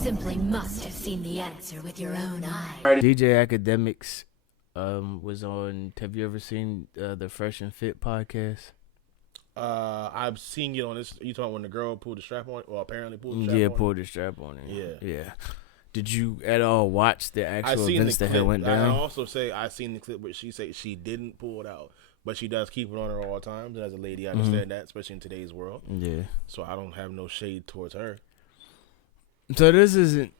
simply must have seen the answer with your own eyes. DJ Academics was on. Have you ever seen the Fresh and Fit podcast? I've seen it on this. You talking when the girl pulled the strap on, or apparently pulled the strap on? Yeah, pulled the strap on it. Yeah. Did you at all watch the actual events that had went down? I also say I seen the clip where she said she didn't pull it out, but she does keep it on her all times. And as a lady, I understand that, especially in today's world. Yeah. So I don't have no shade towards her. So this isn't.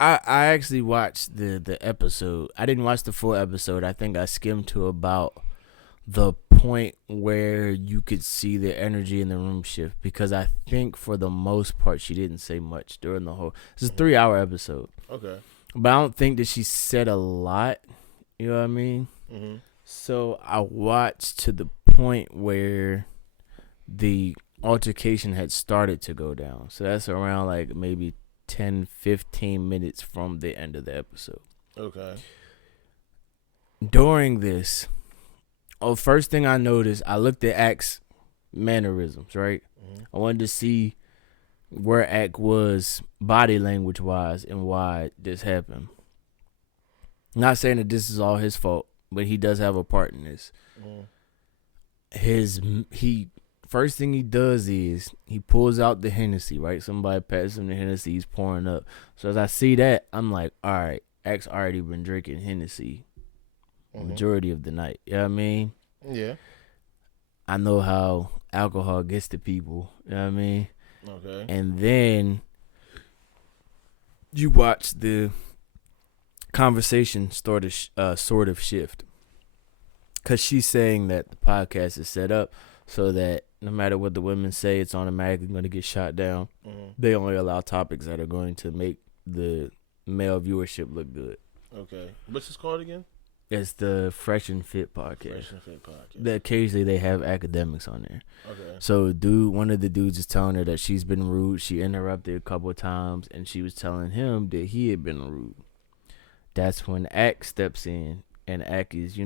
I actually watched the episode. I didn't watch the full episode. I think I skimmed to about the point where you could see the energy in the room shift, because I think for the most part she didn't say much during the whole. It's a 3-hour episode. Okay. But I don't think that she said a lot. You know what I mean? Mm-hmm. So I watched to the point where the altercation had started to go down. So that's around like maybe 10-15 minutes from the end of the episode. Okay. During this, first thing I noticed, I looked at Ak's mannerisms, right? Mm-hmm. I wanted to see where Ak was body language wise and why this happened. Not saying that this is all his fault, but he does have a part in this. Mm-hmm. First thing he does is he pulls out the Hennessy, right? Somebody passes him the Hennessy, he's pouring up. So as I see that, I'm like, all right, Ak's already been drinking Hennessy majority of the night. You know what I mean? Yeah. I know how alcohol gets to people. You know what I mean? Okay. And then you watch the conversation sort of shift. Because she's saying that the podcast is set up so that no matter what the women say, it's automatically going to get shot down. Mm-hmm. They only allow topics that are going to make the male viewership look good. Okay. What's this called again? It's the Fresh and Fit podcast. Fresh and Fit podcast. Occasionally they have academics on there. Okay. So one of the dudes is telling her that she's been rude. She interrupted a couple of times, and she was telling him that he had been rude. That's when Ak steps in, and Ak is,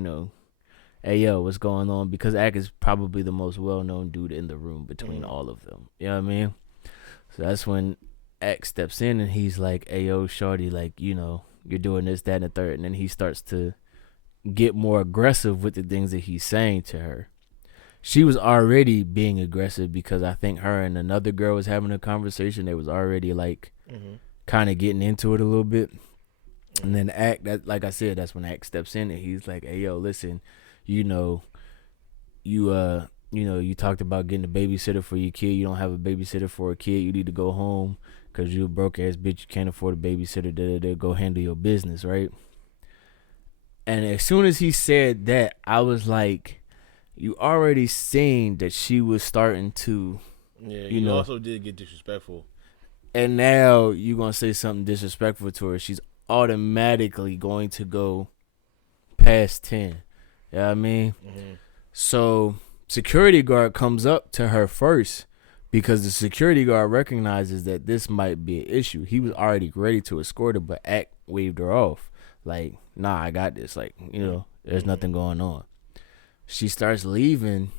hey, yo, what's going on? Because Ak is probably the most well-known dude in the room between all of them. You know what I mean? So that's when Ak steps in, and he's like, hey, yo, shorty, like, you're doing this, that, and the third. And then he starts to get more aggressive with the things that he's saying to her. She was already being aggressive because I think her and another girl was having a conversation. They was already like kind of getting into it a little bit. And then Ak, like I said, that's when Ak steps in and he's like, hey, yo, listen, you talked about getting a babysitter for your kid. You don't have a babysitter for a kid. You need to go home because you're a broke ass bitch. You can't afford a babysitter. Go handle your business, right? And as soon as he said that, I was like, you already seen that she was starting to, yeah, you also did get disrespectful. And now you're going to say something disrespectful to her. She's automatically going to go past 10. You know what I mean? Mm-hmm. So security guard comes up to her first because the security guard recognizes that this might be an issue. He was already ready to escort her, but Ak waved her off. Like, nah, I got this. Like, there's nothing going on. She starts leaving,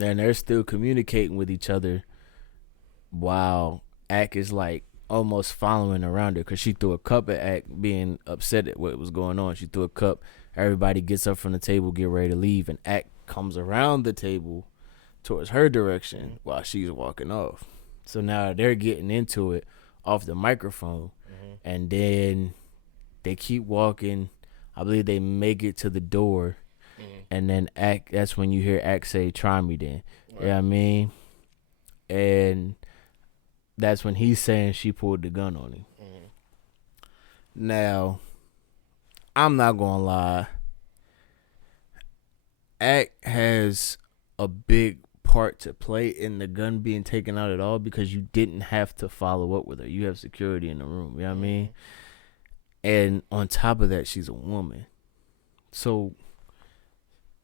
and they're still communicating with each other while Ak is, like, almost following around her because she threw a cup at Ak, being upset at what was going on. She threw a cup. Everybody gets up from the table, get ready to leave, and Ak comes around the table towards her direction while she's walking off. So now they're getting into it off the microphone, and then they keep walking. I believe they make it to the door, and then Ak. That's when you hear Ak say, "Try me, then." Right. You know what I mean? And that's when he's saying she pulled the gun on him. Now, I'm not gonna lie. Ak has a big part to play in the gun being taken out at all because you didn't have to follow up with her. You have security in the room. You know what I mean? And on top of that, she's a woman. So,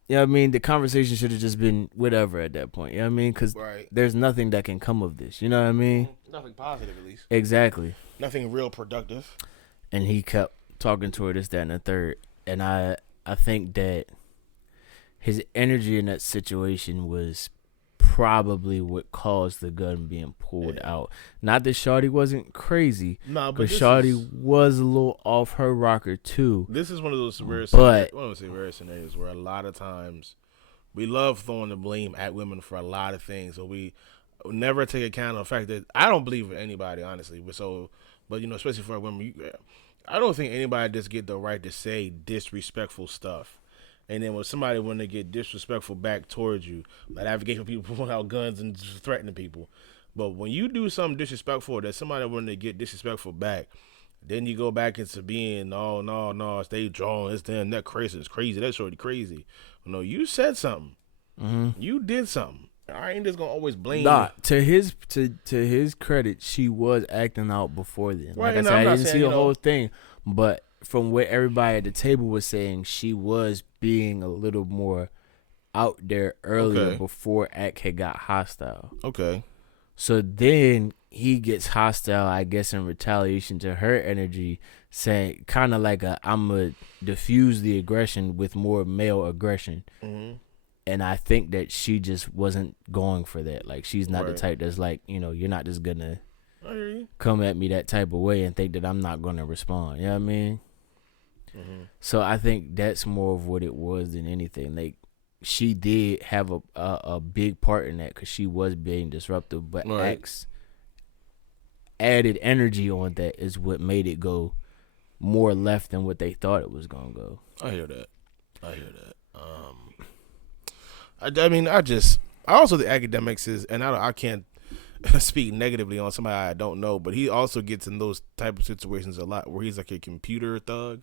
you know what I mean? The conversation should have just been whatever at that point. You know what I mean? Because there's nothing that can come of this. You know what I mean? Nothing positive, at least. Exactly. Nothing real productive. And he kept talking to her, this, that, and the third. And I think that his energy in that situation was probably what caused the gun being pulled out. Not that Shawty wasn't crazy, nah, but Shawty was a little off her rocker too. This is one of those rare scenarios where a lot of times we love throwing the blame at women for a lot of things, so we never take account of the fact that I don't believe in anybody, honestly. But you know, especially for women, I don't think anybody just get the right to say disrespectful stuff. And then when somebody want to get disrespectful back towards you, like advocating for people pulling out guns and just threatening people. But when you do something disrespectful that somebody want to get disrespectful back, then you go back into being, no, stay drawn. It's damn that crazy. It's crazy. That's shorty crazy. No, you said something. Mm-hmm. You did something. I ain't just gonna always blame. Nah, to his credit, she was acting out before then. Right, like I said, I didn't see the whole thing, but from what everybody at the table was saying, she was being a little more out there earlier before Ak had got hostile. Okay. So then he gets hostile, I guess, in retaliation to her energy, saying kind of like I'm going to diffuse the aggression with more male aggression. Mm-hmm. And I think that she just wasn't going for that. Like, she's not the type that's like, you know, you're not just going to come at me that type of way and think that I'm not going to respond. You know what I mean? Mm-hmm. So I think that's more of what it was than anything. Like, she did have a big part in that because she was being disruptive. But Ak's added energy on that is what made it go more left than what they thought it was going to go. I hear that. I also the academics is, and I can't speak negatively on somebody I don't know, but he also gets in those type of situations a lot where he's like a computer thug.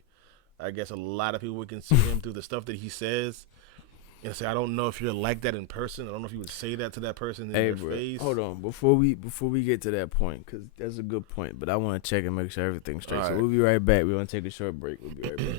I guess a lot of people can see him through the stuff that he says. And say, I don't know if you're like that in person. I don't know if you would say that to that person in their face. Hold on, before we get to that point, because that's a good point. But I want to check and make sure everything's straight. So we'll be right back. We're gonna take a short break. We'll be right back.